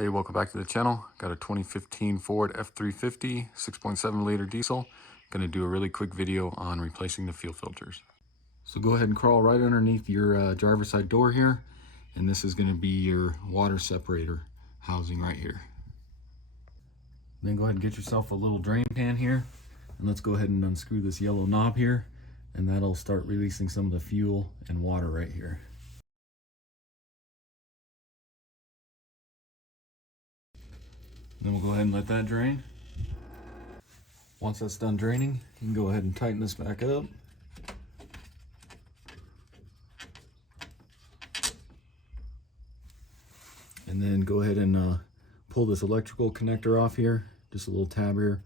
Hey, welcome back to the channel. Got a 2015 Ford F350 6.7 liter diesel. Going to do a really quick video on replacing the fuel filters. So go ahead and crawl right underneath your driver's side door here, and this is going to be your water separator housing right here. Then go ahead and get yourself a little drain pan here, and let's go ahead and unscrew this yellow knob here, and that'll start releasing some of the fuel and water right here. Then we'll go ahead and let that drain. Once that's done draining, you can go ahead and tighten this back up. And then go ahead and pull this electrical connector off here. Just a little tab here.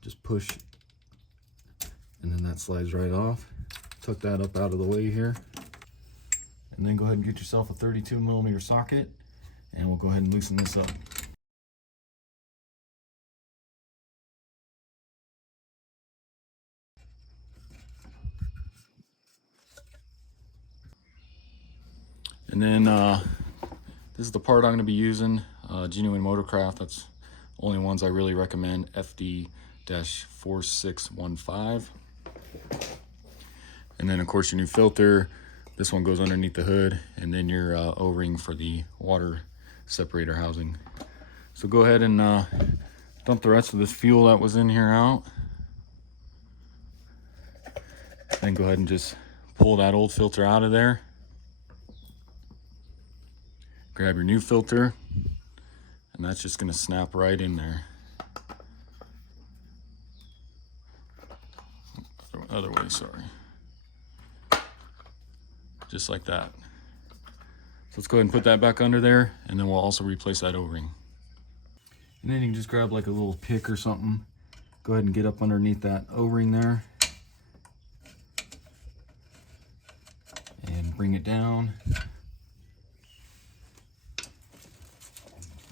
Just push, and then that slides right off. Tuck that up out of the way here. And then go ahead and get yourself a 32mm socket, and we'll go ahead and loosen this up. And then this is the part I'm going to be using, genuine motorcraft. That's the only ones I really recommend, FD-4615. And then of course your new filter. This one goes underneath the hood, and then your O-ring for the water separator housing. So go ahead and dump the rest of this fuel that was in here out. Then go ahead and just pull that old filter out of there. Grab your new filter, and that's just going to snap right in there. Other way, sorry. Just like that. So let's go ahead and put that back under there, and then we'll also replace that O-ring. And then you can just grab like a little pick or something. Go ahead and get up underneath that O-ring there. And bring it down.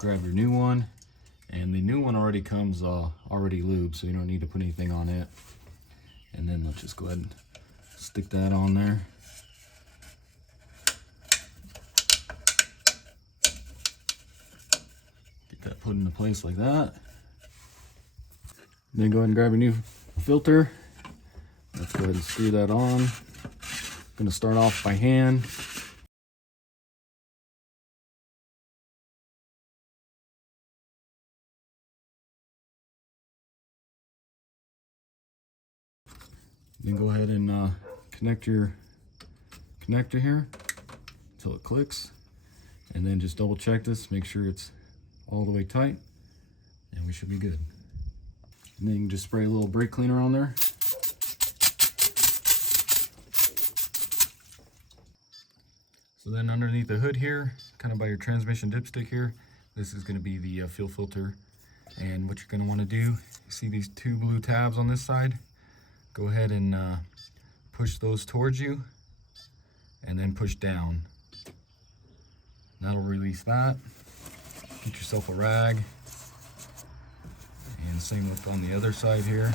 Grab your new one, and the new one already comes already lubed, so you don't need to put anything on it. And then let's just go ahead and stick that on there. Get that put into place like that. Then go ahead and grab your new filter. Let's go ahead and screw that on. I'm going to start off by hand. Then go ahead and connect your connector here until it clicks, and then just double check this, make sure it's all the way tight, and we should be good. And then you can just spray a little brake cleaner on there. So then underneath the hood here, kind of by your transmission dipstick here, this is going to be the fuel filter. And what you're going to want to do, you see these two blue tabs on this side? Go ahead and push those towards you, and then push down. That'll release that. Get yourself a rag, and same with on the other side here.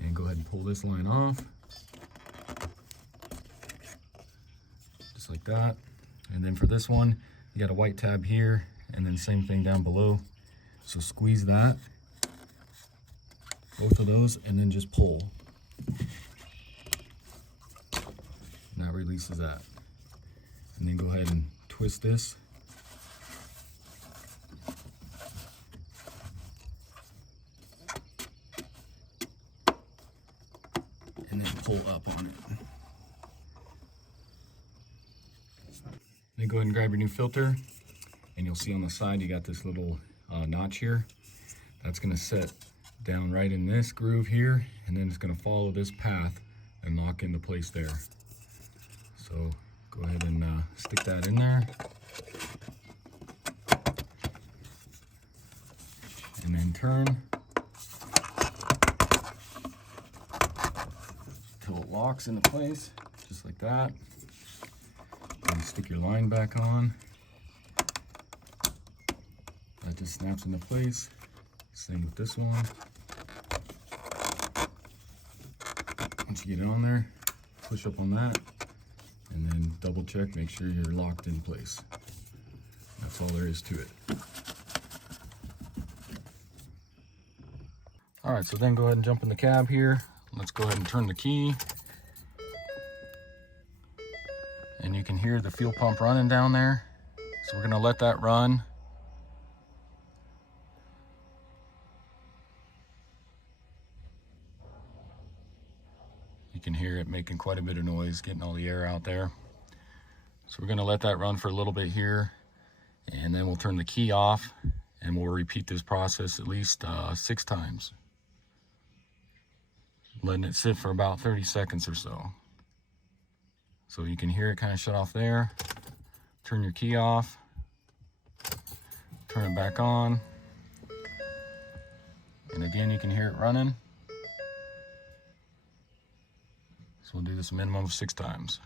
And go ahead and pull this line off, just like that. And then for this one, you got a white tab here, and then same thing down below. So squeeze that, both of those, and then just pull. And that releases that. And then go ahead and twist this. And then pull up on it. Then go ahead and grab your new filter, and you'll see on the side you got this little notch here. That's going to set down right in this groove here, and then it's going to follow this path and lock into place there. So go ahead and stick that in there, and then turn until it locks into place, just like that. And stick your line back on. That just snaps into place. Same with this one. Once you get it on there, push up on that, and then double check, make sure you're locked in place. That's all there is to it. All right, so then go ahead and jump in the cab here. Let's go ahead and turn the key. And you can hear the fuel pump running down there. So we're gonna let that run. You can hear it making quite a bit of noise, getting all the air out there. So we're gonna let that run for a little bit here, and then we'll turn the key off, and we'll repeat this process at least 6 times. Letting it sit for about 30 seconds or so. So you can hear it kind of shut off there. Turn your key off, turn it back on, and again you can hear it running. So we'll do this a minimum of 6 times.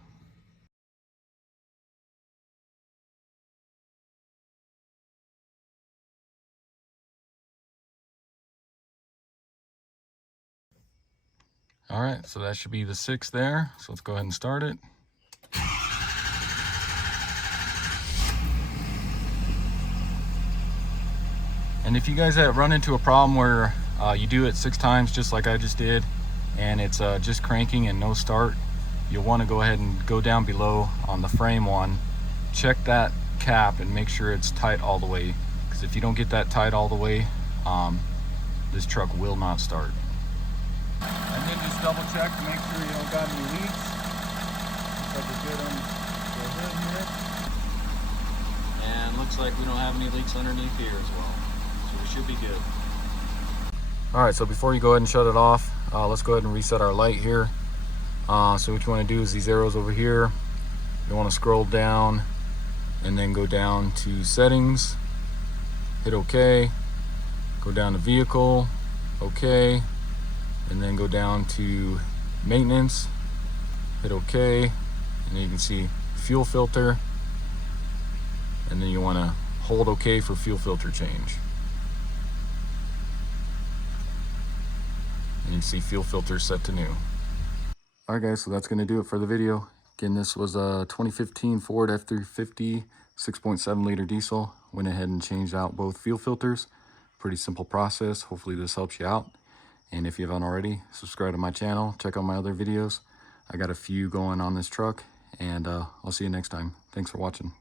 All right, so that should be the 6th there. So let's go ahead and start it. And if you guys have run into a problem where you do it 6 times, just like I just did, and it's just cranking and no start, you'll want to go ahead and go down below on the frame one, check that cap and make sure it's tight all the way, because if you don't get that tight all the way, this truck will not start. And then just double check to make sure you don't got any leaks. Looks like we're good on the hood here. And looks like we don't have any leaks underneath here as well. So we should be good. All right, so before you go ahead and shut it off, let's go ahead and reset our light here. So what you want to do is these arrows over here, you want to scroll down and then go down to settings, hit OK, go down to vehicle, OK, and then go down to maintenance, hit OK, and then you can see fuel filter, and then you want to hold OK for fuel filter change. And you can see fuel filter set to new. All right guys, so that's going to do it for the video. Again, this was a 2015 Ford F350 6.7 liter diesel. Went ahead and changed out both fuel filters. Pretty simple process. Hopefully this helps you out. And if you haven't already, subscribe to my channel, check out my other videos. I got a few going on this truck, and I'll see you next time. Thanks for watching.